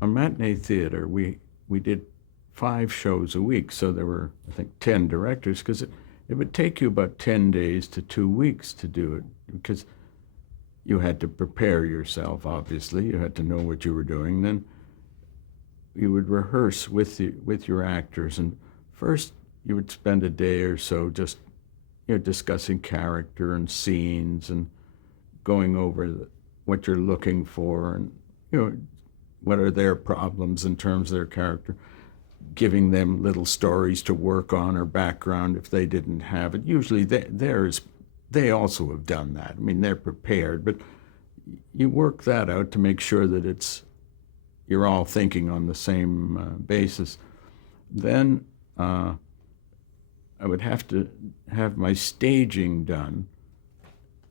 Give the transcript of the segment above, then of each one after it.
on matinee theater, we did 5 shows a week, so there were, I think, 10 directors, because it would take you about 10 days to 2 weeks to do it, because you had to prepare yourself, obviously. You had to know what you were doing. Then you would rehearse with your actors, and first you would spend a day or so just discussing character and scenes and going over what you're looking for, and you know what are their problems in terms of their character, giving them little stories to work on or background if they didn't have it. Usually they also have done that. I mean, they're prepared, but you work that out to make sure that you're all thinking on the same basis. Then I would have to have my staging done.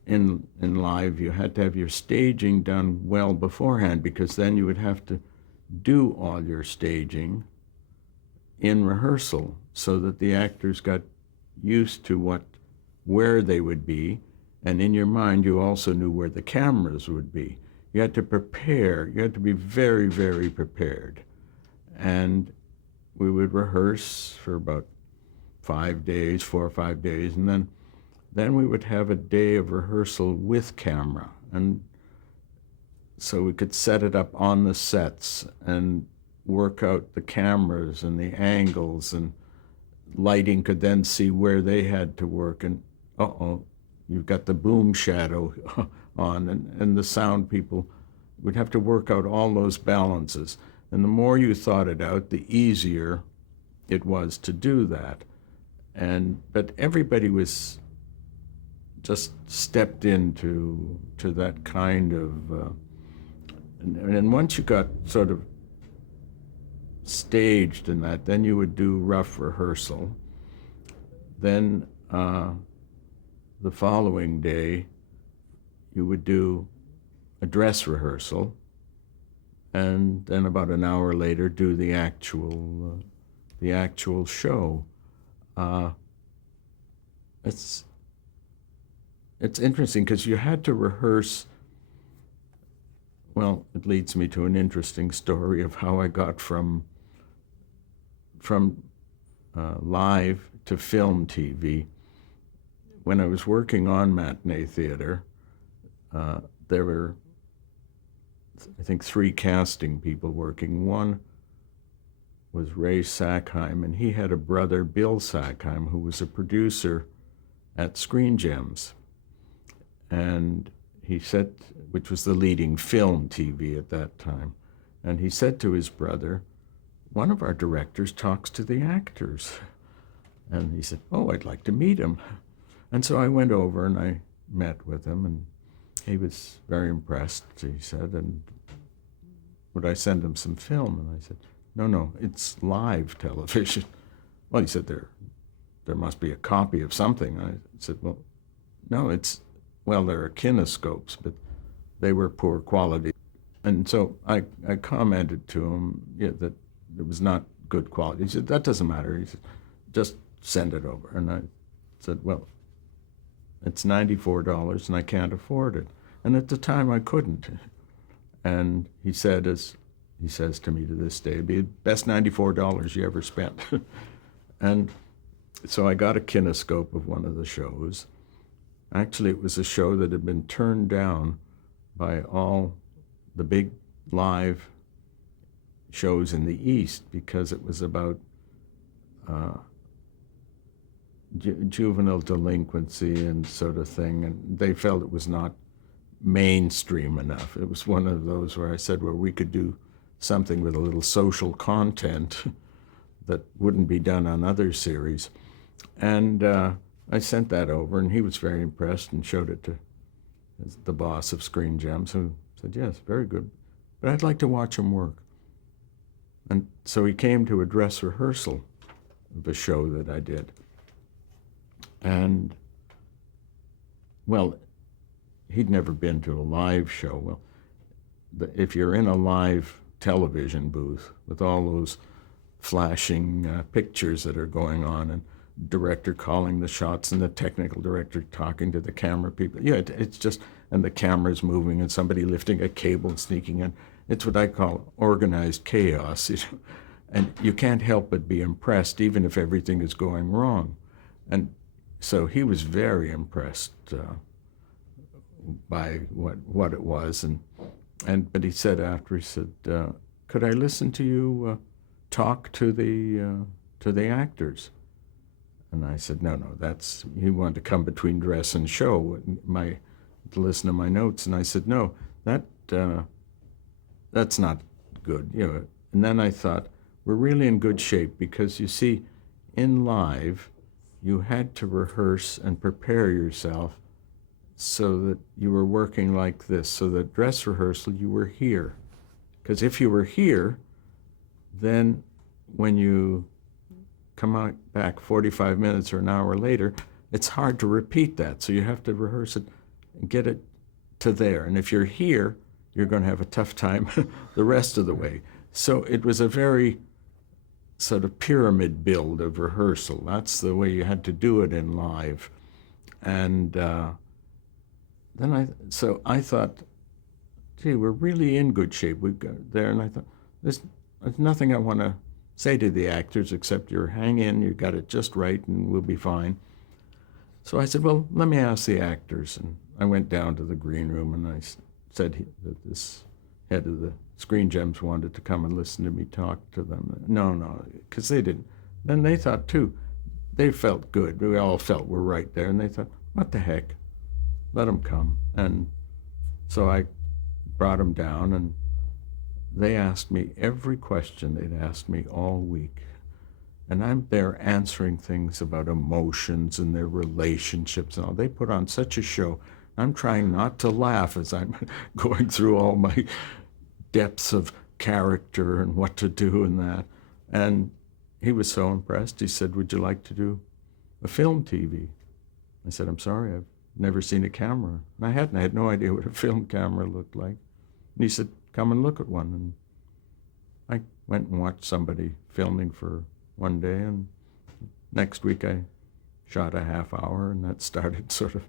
In live, you had to have your staging done well beforehand, because then you would have to do all your staging in rehearsal so that the actors got used to where they would be, and in your mind you also knew where the cameras would be. You had to prepare. You had to be very, very prepared. And we would rehearse for about 5 days, 4 or 5 days, and then we would have a day of rehearsal with camera, and so we could set it up on the sets and work out the cameras and the angles, and lighting could then see where they had to work, and you've got the boom shadow on, and the sound people would have to work out all those balances. And the more you thought it out, the easier it was to do that. But everybody was just stepped into that kind of, and once you got sort of staged in that, then you would do rough rehearsal. Then the following day, you would do a dress rehearsal, and then about an hour later, do the actual show. It's interesting because you had to rehearse. Well, it leads me to an interesting story of how I got from live to film TV. When I was working on matinee theater, there were, I think, 3 casting people working. One was Ray Sackheim, and he had a brother, Bill Sackheim, who was a producer at Screen Gems. And he said, which was the leading film TV at that time, and he said to his brother, one of our directors talks to the actors. And he said, oh, I'd like to meet him. And so I went over and I met with him, and he was very impressed, he said, and would I send him some film? And I said, no, it's live television. Well, he said, there must be a copy of something. I said, well, no, there are kinescopes, but they were poor quality. And so I commented to him that it was not good quality. He said, that doesn't matter. He said, just send it over. And I said, well, it's $94 and I can't afford it. And at the time I couldn't. And he said, as he says to me to this day, it'd be the best $94 you ever spent. And so I got a kinescope of one of the shows. Actually, it was a show that had been turned down by all the big live shows in the East because it was about juvenile delinquency and sort of thing, and they felt it was not mainstream enough. It was one of those where I said, well, we could do something with a little social content that wouldn't be done on other series. And I sent that over, and he was very impressed and showed it to the boss of Screen Gems, who said, yes, very good, but I'd like to watch him work. And so he came to a dress rehearsal of a show that I did. And, well, he'd never been to a live show. Well, if you're in a live television booth with all those flashing pictures that are going on, and director calling the shots and the technical director talking to the camera people, it's just, and the camera's moving and somebody lifting a cable and sneaking in, it's what I call organized chaos, and you can't help but be impressed even if everything is going wrong. And so he was very impressed by what it was, but he said after, he said, could I listen to you talk to the actors? And I said, no, he wanted to come between dress and show, to listen to my notes. And I said, no, that's not good. And then I thought, we're really in good shape, because you see, in live, you had to rehearse and prepare yourself so that you were working like this. So that dress rehearsal, you were here. Because if you were here, then when you come out back 45 minutes or an hour later, it's hard to repeat that. So you have to rehearse it and get it to there. And if you're here, you're going to have a tough time the rest of the way. So it was a very sort of pyramid build of rehearsal. That's the way you had to do it in live. And so I thought, gee, we're really in good shape. We got there, and I thought, there's nothing I want to say to the actors except you're hang in, you got it just right, and we'll be fine. So I said, well, let me ask the actors. And I went down to the green room, and I said that this head of the Screen Gems wanted to come and listen to me talk to them. No, because they didn't. Then they thought, too, they felt good. We all felt we're right there, and they thought, what the heck? Let them come. And so I brought them down, and they asked me every question they'd asked me all week. And I'm there answering things about emotions and their relationships and all. They put on such a show. I'm trying not to laugh as I'm going through all my depths of character and what to do and that. And he was so impressed. He said, would you like to do a film TV? I said, I'm sorry, I've never seen a camera. And I had no idea what a film camera looked like. And he said, come and look at one. And I went and watched somebody filming for one day, and next week I shot a half hour, and that started sort of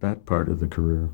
that part of the career.